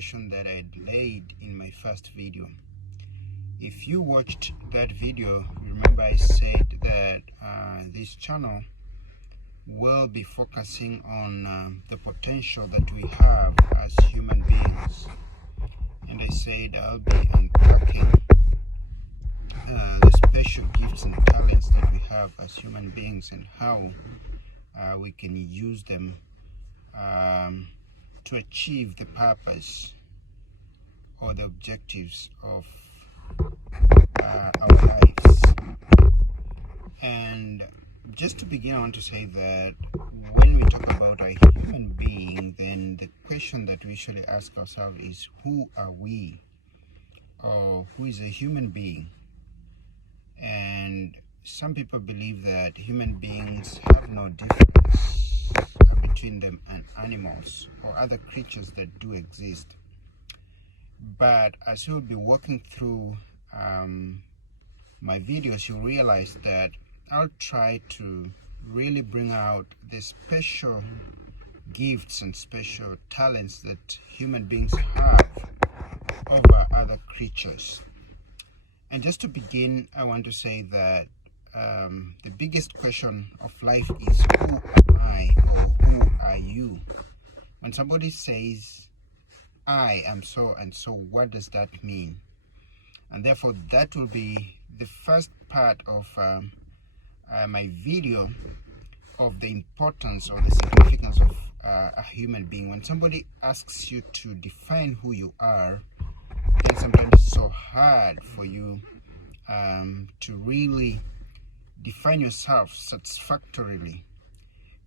foundation that I laid in my first video. If you watched that video, remember I said that this channel will be focusing on the potential that we have as human beings. And I said I'll be unpacking the special gifts and talents that we have as human beings and how we can use them to achieve the purpose or the objectives of our lives. And just to begin, I want to say that when we talk about a human being, then the question that we usually ask ourselves is, who are we? Or who is a human being? And some people believe that human beings have no difference between them and animals or other creatures that do exist. But as you'll be walking through my videos, you'll realize that I'll try to really bring out the special gifts and special talents that human beings have over other creatures. And just to begin, I want to say that the biggest question of life is, who am I or who are you? When somebody says, I am so and so, what does that mean? And therefore, that will be the first part of my video of the importance or the significance of a human being. When somebody asks you to define who you are, then sometimes it's so hard for you to really define yourself satisfactorily.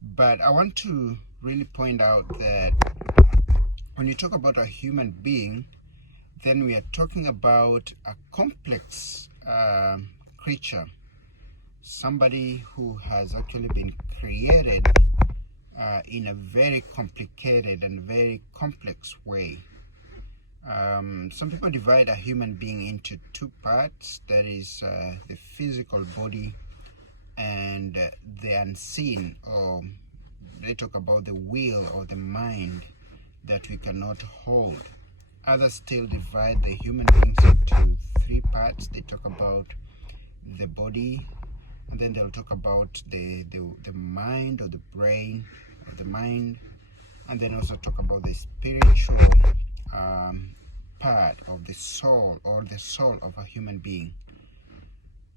But I want to really point out that when you talk about a human being, then we are talking about a complex creature, somebody who has actually been created in a very complicated and very complex way. Some people divide a human being into two parts, that is the physical body and the unseen, or they talk about the will or the mind that we cannot hold. Others still divide the human beings into three parts. They talk about the body, and then they'll talk about the mind or the brain or the mind, and then also talk about the spiritual part of the soul or the soul of a human being.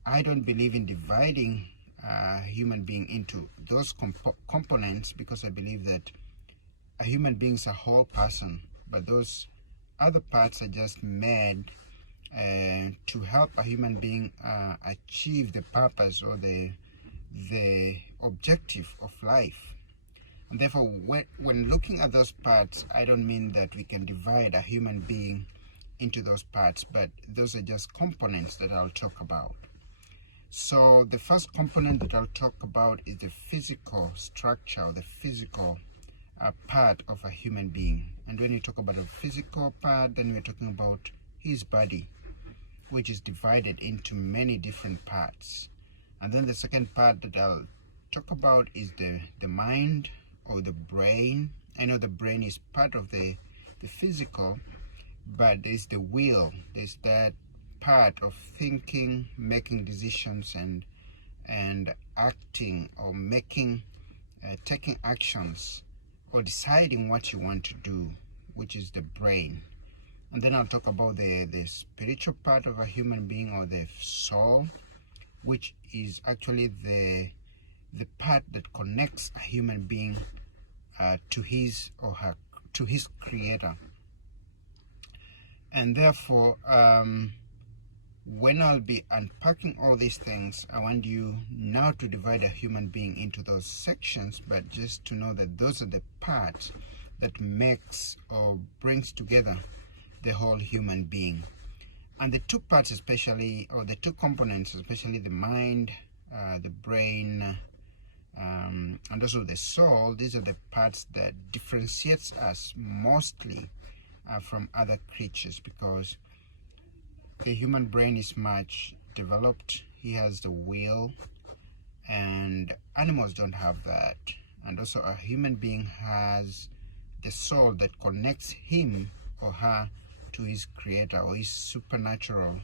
I don't believe in dividing a human being into those components, because I believe that a human being is a whole person, but those other parts are just made to help a human being achieve the purpose or the objective of life. And therefore, when looking at those parts, I don't mean that we can divide a human being into those parts, but those are just components that I'll talk about. So the first component that I'll talk about is the physical structure, or the physical part of a human being. And when you talk about a physical part, then we're talking about his body, which is divided into many different parts. And then the second part that I'll talk about is the mind or the brain. I know the brain is part of the physical, but there's the will. There's that part of thinking, making decisions, and acting or making, taking actions or deciding what you want to do, which is the brain. And then I'll talk about the spiritual part of a human being, or the soul, which is actually the part that connects a human being to his or her, to his creator. And therefore, when I'll be unpacking all these things, I want you now to divide a human being into those sections, but just to know that those are the parts that makes or brings together the whole human being. And the two parts especially, or the two components, especially the mind, the brain, and also the soul, these are the parts that differentiates us mostly from other creatures, because the human brain is much developed. He has the will, and animals don't have that. And also a human being has the soul that connects him or her to his creator or his supernatural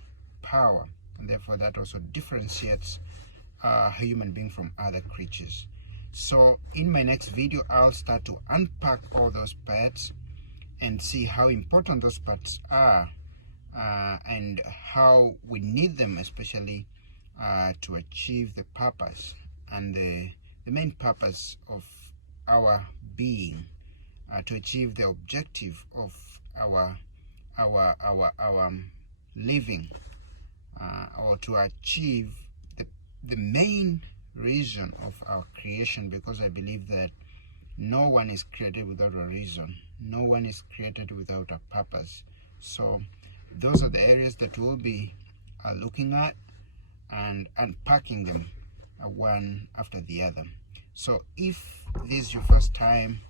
power, and therefore that also differentiates a human being from other creatures. So in my next video, I'll start to unpack all those parts and see how important those parts are, and how we need them, especially to achieve the purpose and the main purpose of our being, to achieve the objective of our living, or to achieve the main reason of our creation, because I believe that no one is created without a reason. No one is created without a purpose. So those are the areas that we'll be looking at and unpacking them one after the other. So if this is your first time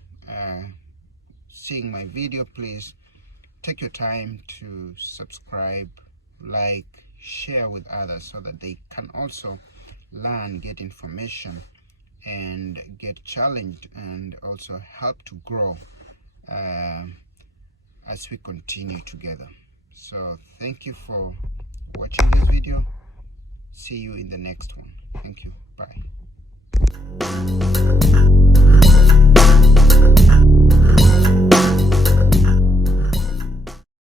seeing my video, please take your time to subscribe, like, share with others so that they can also learn, get information, and get challenged, and also help to grow as we continue together. So thank you for watching this video. See you in the next one. Thank you. Bye.